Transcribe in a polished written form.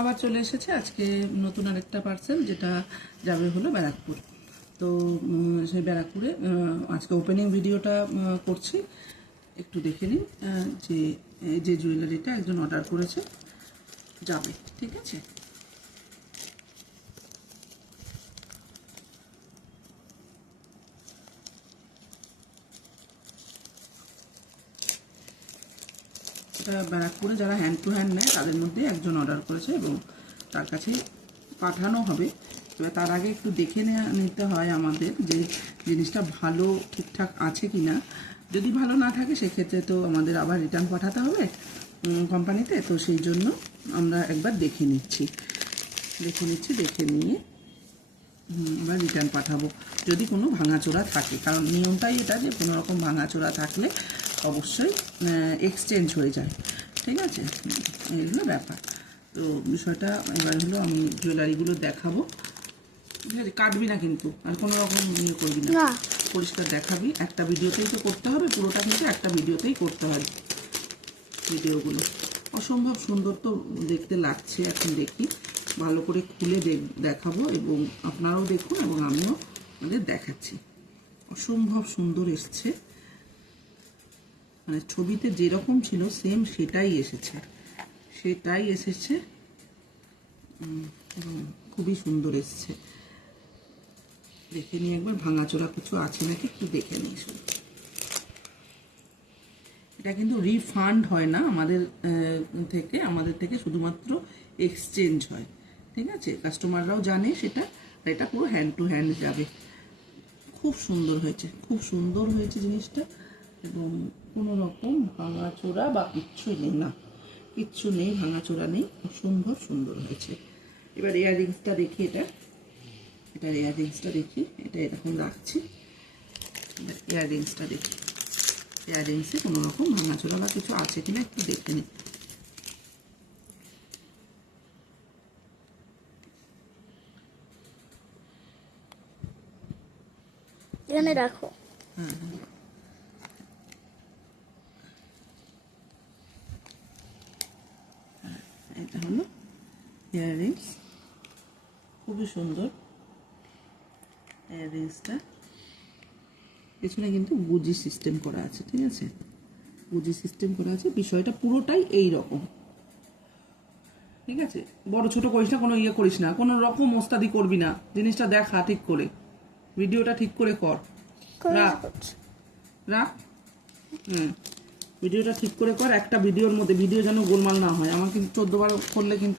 আবার চলে এসেছে আজকে নতুন আরেকটা পার্সেল, যেটা যাবে হলো ব্যারাকপুর। তো সেই ব্যারাকপুরে আজকে ওপেনিং ভিডিওটা করছি। একটু দেখে নিন যে যে জুয়েলারিটা একজন অর্ডার করেছে যাবে, ঠিক আছে? ব্যারাকপুরে যারা হ্যান্ড টু হ্যান্ড নেয় তাদের মধ্যে একজন অর্ডার করেছে এবং তার কাছে পাঠানো হবে। এবার তার আগে একটু দেখে নিতে হয় আমাদের যে জিনিসটা ভালো ঠিকঠাক আছে কি না। যদি ভালো না থাকে সেক্ষেত্রে তো আমাদের আবার রিটার্ন পাঠাতে হবে কোম্পানিতে। তো সেই জন্য আমরা একবার দেখে নিচ্ছি, দেখে নিয়ে আমরা রিটার্ন পাঠাবো যদি কোনো ভাঙাচোরা থাকে। কারণ নিয়মটাই এটা যে কোনো রকম ভাঙাচোরা থাকলে অবশ্যই এক্সচেঞ্জ হয়ে যায়, ঠিক আছে? এইগুলো ব্যাপার। তো বিষয়টা এবার হলো আমি জুয়েলারিগুলো দেখাবো, ঠিক আছে? কাটবি না কিন্তু, আর কোনো রকম ইয়ে করবি না, পরিষ্কার দেখাবি। একটা ভিডিওতেই তো করতে হবে, পুরোটা কিন্তু একটা ভিডিওতেই করতে হবে। ভিডিওগুলো অসম্ভব সুন্দর তো দেখতে লাগছে। এখন দেখি, ভালো করে খুলে দেখাবো এবং আপনারাও দেখুন এবং আমিও আপনাদের দেখাচ্ছি। অসম্ভব সুন্দর এসছে, মানে ছবিতে যেরকম ছিল সেম সেটাই এসেছে এবং খুবই সুন্দর এসছে। দেখে নিয়ে একবার ভাঙাচোরা কিছু আছে নাকি একটু দেখে নিই। শুধু এটা কিন্তু রিফান্ড হয় না আমাদের থেকে শুধুমাত্র এক্সচেঞ্জ হয়, ঠিক আছে? কাস্টমাররাও জানে সেটা। এটা পুরো হ্যান্ড টু হ্যান্ড যাবে। খুব সুন্দর হয়েছে জিনিসটা এবং কোনো রকম ভাঙাচোরা বা কিচ্ছু নেই, না কিচ্ছু নেই, ভাঙাচোরা নেই, অসম্ভব সুন্দর হয়েছে। এবার ইয়াররিংসটা দেখি, এটার ইয়াররিংসটা দেখি। এটা এরকম রাখছি, ইয়াররিংসটা দেখি। ইয়াররিংসে কোনো রকম ভাঙাচোরা বা কিছু আছে কিনা একটু দেখে নিই। এখানে রাখো। হ্যাঁ, এটা হলো ইয়াররিংস, খুবই সুন্দর ইয়াররিংসটা। পেছনে কিন্তু গুজি সিস্টেম করা আছে, ঠিক আছে? গুজি সিস্টেম করা আছে। বিষয়টা পুরোটাই এই রকম, ঠিক আছে? বড় ছোট করিস না, কোনো ইয়ে করিস না, কোনো রকম ওস্তাদি করবি না। জিনিসটা দেখা ঠিক করে, ভিডিওটা ঠিক করে কর। রাখ ভিডিওটা ঠিক করে কর। একটা ভিডিওর মধ্যে ভিডিও যেন গোলমাল না হয়। আমার কিন্তু 14 বার করলে কিন্তু